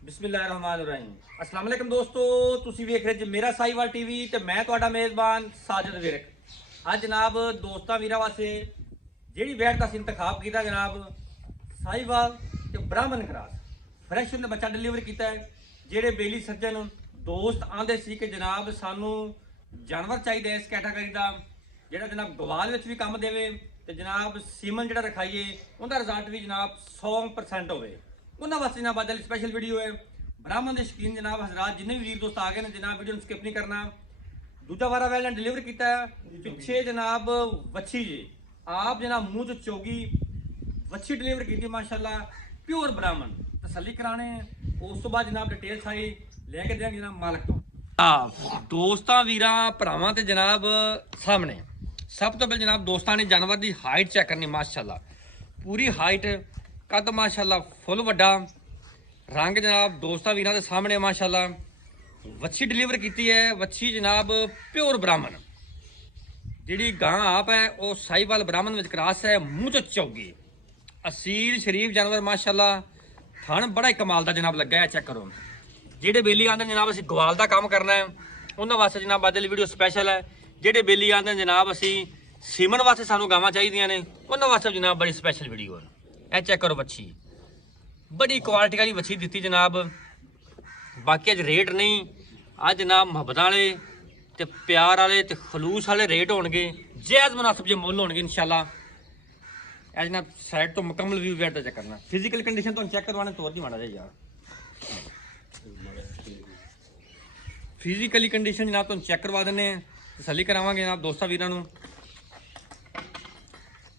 ਬਿਸਮਿਲ੍ਲਾਹਿਰਰਹਿਮਾਨਿਰਰਹੀਮ। अस्सलाम वालेकुम दोस्तों, ਤੁਸੀਂ ਵੇਖ ਰਹੇ ਜੀ ਮੇਰਾ ਸਾਈਵਾਲ ਟੀਵੀ ਤੇ ਮੈਂ ਤੁਹਾਡਾ ਮੇਜ਼ਬਾਨ ਸਾਜਦ ਵਿਰਕ। ਅੱਜ ਜਨਾਬ ਦੋਸਤਾਂ ਵੀਰਾਂ ਵਾਸਤੇ ਜਿਹੜੀ ਵੈਟ ਦਾ ਅਸੀਂ ਇੰਤਖਾਬ ਕੀਤਾ ਜਨਾਬ ਸਾਈਵਾਲ ਤੇ ਬ੍ਰਾਹਮਣ ਕਰਾਸ ਫਰੈਸ਼ ਦਾ ਬੱਚਾ ਡਿਲੀਵਰ ਕੀਤਾ ਹੈ। ਜਿਹੜੇ ਬੇਲੀ ਸੱਜਣ ਦੋਸਤ ਆਂਦੇ ਸੀ ਕਿ ਜਨਾਬ ਸਾਨੂੰ ਜਾਨਵਰ ਚਾਹੀਦਾ ਇਸ ਕੈਟਾਗਰੀ ਦਾ ਜਿਹੜਾ ਜਨਾਬ ਗਵਾਲ ਵਿੱਚ ਵੀ ਕੰਮ ਦੇਵੇ ਤੇ ਜਨਾਬ ਸੀਮਨ ਜਿਹੜਾ ਰਖਾਈਏ ਉਹਦਾ ਰਿਜ਼ਲਟ ਵੀ ਜਨਾਬ 100% ਹੋਵੇ। ਉਹਨਾਂ ਵਾਸਤੇ ਜਨਾਬ ਅੱਜ ਸਪੈਸ਼ਲ ਵੀਡੀਓ ਹੈ। ब्राह्मण के शकीन जनाब हजरात जिन्हें भी वीर दोस्त आ गए ने जनाब वीडियो स्किप नहीं करना। दूजा वारा वैल डिलीवर किया पिछे जनाब वच्छी जी आप जनाब मुंह च चोगी वच्छी डिलीवर की माशाल्लाह प्योर ब्राह्मण तसल्ली कराने उस तो बाद जनाब डिटेल सारी लेके देंगे जनाब मालिक तो दोस्तां वीरां भरावां ते जनाब सामने सब तो पहले जनाब दोस्तां ने जानवर की हाइट चेक करनी माशाल्लाह पूरी हाइट कद माशाल्लाह फुल वड्डा रंग जनाब दोस्तां वीरां दे सामने माशाल्लाह वच्छी डिलीवर की है। वच्छी जनाब प्योर ब्राह्मण जिहड़ी गां आप है वो साहिवाल ब्राह्मण विच क्रॉस है मूँह च चौगी असील शरीफ जानवर माशाल्लाह थण बड़ा ही कमाल दा जनाब लगा है। चेक करो जिहड़े बेली आंदे जनाब असीं गवाल दा काम करना है उन्हां वास्ते जनाब अज दी वीडियो स्पैशल है। जिहड़े बेली आंदे जनाब असीं सीमन वास्ते सानूं गावां चाहीदियां ने उन्हां वास्ते जनाब बड़ी स्पैशल वीडियो है। ए चेक करो वच्छी बड़ी क्वालिटी वाली वच्छी दी जनाब। बाकी अज रेट नहीं अज जनाब मुहब्बत वाले ते प्यार वाले ते खलूस वाले रेट होणगे जायज़ मुनासिब जे मुल होणगे इंशाल्लाह। ए जनाब साइड तो मुकम्मल व्यू वेट चेक करना फिजिकल कंडीशन तो चेक करवाने तौर दी माड़ा यार फिजिकली कंडीशन जनाब तुम चेक करवा देने तसल्ली करावांगे जनाब दोस्तां वीरां नूं।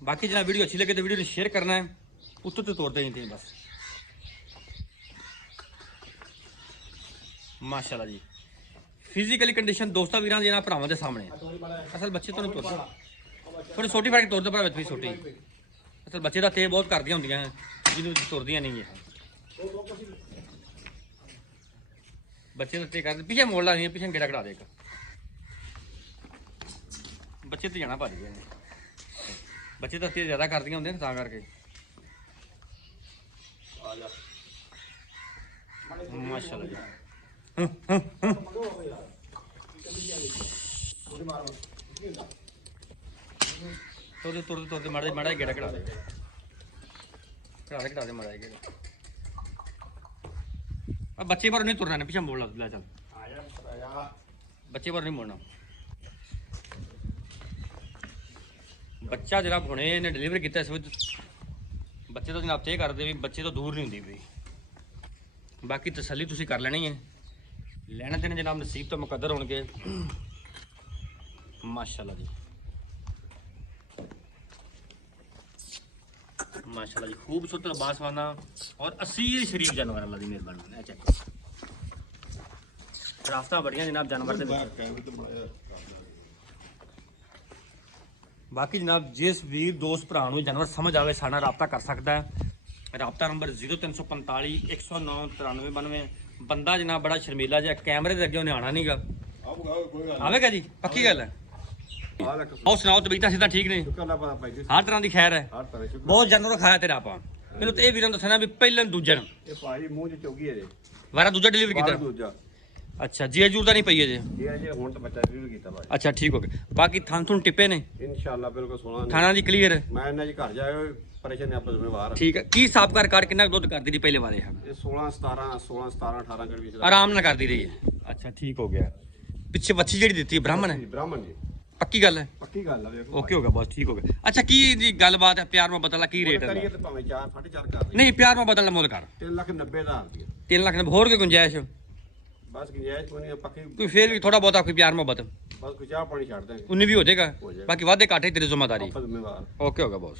बाकी जनाब वीडियो अच्छी लगे तो वीडियो शेयर करना है उत्तों तो तोड़ते नहीं थे बस माशाल्लाह जी फिजिकली कंडीशन दोस्तां वीरां दी ना भरावां दे सामने असल बच्चे तो नहीं तुरदे थोड़ी छोटी फड़ के तुरदे भरा भी छोटी असल बच्चे दा ते बहुत करदियां हुंदियां जिन्हों तुरदियां नहीं है बच्चे तो ते करदे पीछे मोड़ ला नहीं पीछे गेड़ा कढ़ा दे बच्चे तो जाना भज गए बच्चे तो ते ज़्यादा करदियां हुंदियां तां करके माशाल्लाह जी तुरते माड़ा माड़ा गेड़ा कढ़ा दे माड़ा गेड़ा बच्चे पर नहीं तुरना ने पीछे मोड़ ला चल बच्चे पर नहीं मोड़ना। बच्चा जनाब हुणे ने डिलीवर किया इस बच्चे तो जनाब तय करते भी बच्चे तो दूर नहीं होंदी भी बाकी तसल्ली तुसीं कर लेनी है लेने देने जनाब नसीब तो मुकद्दर होंगे माशाल्लाह जी माशाल्लाह जी खूबसूरत बासवाना और असील शरीफ जानवर अल्लाह की मेहरबानी चेक राफ्ता बढ़िया जनाब जानवर दे बाकी जनाब जिस वीर दोस्त भरा नूं जानवर समझ आवे साडा राबता कर सकता है। राबता नंबर 0345 109 9392 बंदा जनाब बड़ा शर्मीला जिहा कैमरे दे अगे उन्हें आना नहीं गा आवेगा जी पक्की गल है। और सुनाओ तबीयतां सीधा ठीक ने हर तरह की खैर है बहुत जानवर खाया तेरा आप मैनूं तो ये वीरां दसना भी पहले दूजे वारा दूजा डिलीवर किया अच्छा जी अजूर तो नहीं पई है अच्छा ठीक हो गया बाकी थान थुन टिप्पे ने इंशाल्लाह बिल्कुल सोना थाना दी क्लियर है मैं इन्ना जी घर जाए परेशानी आप जिम्मेवार ठीक है की हिसाब कर कितना दुध कर दी थी पहले वाले ये 16 17 18 कर भी आराम ना कर दी रही है अच्छा ठीक हो गया पिछे बच्ची जेड़ी दी ब्राह्मण है ब्राह्मण जी पक्की गल है ओके हो गया बस ठीक हो गया। अच्छा की जी गलबात है प्यार मोहब्बत वाला की रेट है नहीं प्यार मोहब्बत वाला मुल कर 3,90,000 3 लाख होर कोई गुंजाइश बस गुंजाइश कोई नहीं पक्की कोई फिर भी थोड़ा बहुत कोई प्यार मोहब्बत बस कुछ चाह पानी छाड़ देंगे उन्नी भी हो जाएगा बाकी वादे काटे तेरी जिम्मेदारी जिम्मेवार ओके होगा बॉस।